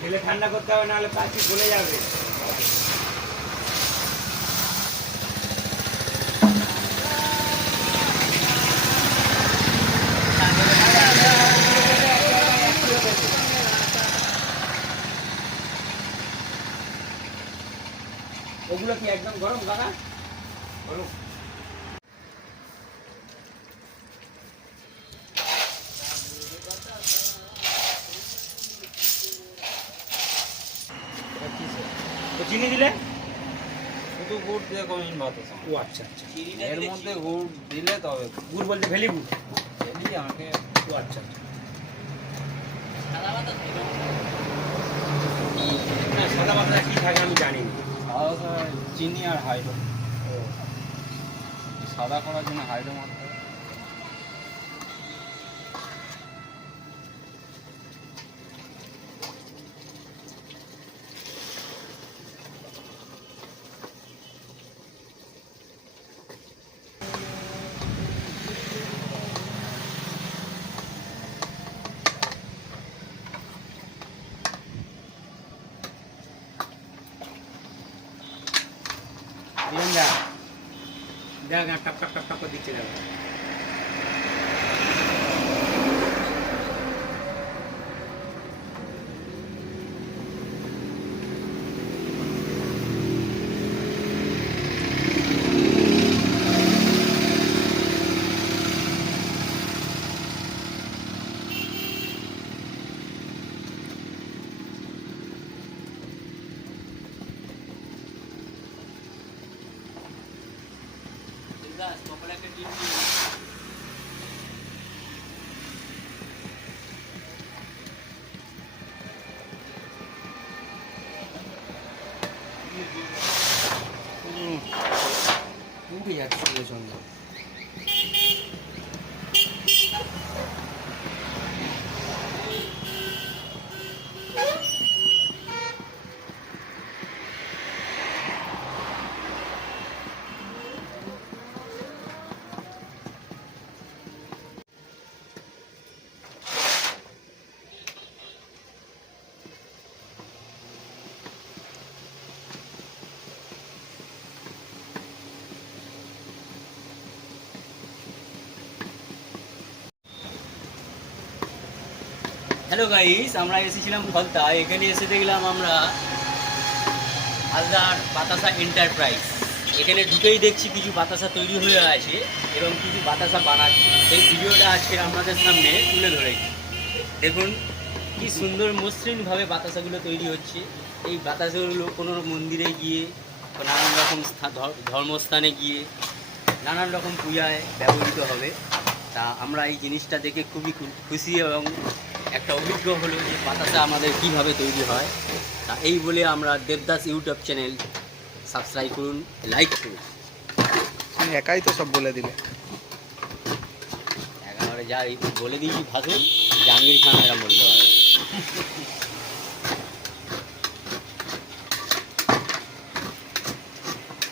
ঢেলে ঠান্ডা করতে হবে, নাহলে প্লাস্টিক গলে যাবে। ওগুলো কি একদম গরম কাকা? গরম। তো চিনি দিলে? শুধু গুড় দিয়ে কোনদিন বাতাসা। ও আচ্ছা আচ্ছা। এর মধ্যে গুড় দিলে তবে গুড় বলতে ভেলি গুড়? এমনি আমাকে। ও আচ্ছা আচ্ছা। না, সাদা বাতাসা কি থাকে আমি জানি না। সাদা চিনি আর হাইড্রো। সাদা করার জন্য হাইড্রো মারতে হবে। দেখ টপ টপ টপ টপ করে দিচ্ছে দেখো। উঠে যাচ্ছে প্রচন্ড। হ্যালো গাইস, আমরা এসেছিলাম ফলতা। এখানে এসে দেখলাম আমরা হালদার বাতাসা এন্টারপ্রাইজ। এখানে ঢুকেই দেখছি কিছু বাতাসা তৈরি হয়ে আছে এবং কিছু বাতাসা বানাচ্ছে। সেই ভিডিওটা আজকে আপনাদের সামনে তুলে ধরেছি। দেখুন কি সুন্দর মসৃণভাবে বাতাসাগুলো তৈরি হচ্ছে। এই বাতাসাগুলো কোনো মন্দিরে গিয়ে, নানান রকম ধর্মস্থানে গিয়ে, নানান রকম পূজায় ব্যবহৃত হবে। তা আমরা এই জিনিসটা দেখে খুবই খুশি এবং একটা অভিজ্ঞ হলো যে বাতাসা আমাদের কীভাবে তৈরি হয়। তা এই বলে আমরা দেবদাস ইউটিউব চ্যানেল সাবস্ক্রাইব করুন, লাইক করুন। তুমি একাই তো সব বলে দিলে। একেবারে যা বলে দিয়েছি ভাষণ, জাহাঙ্গীর খান এরা বলতে পারবে।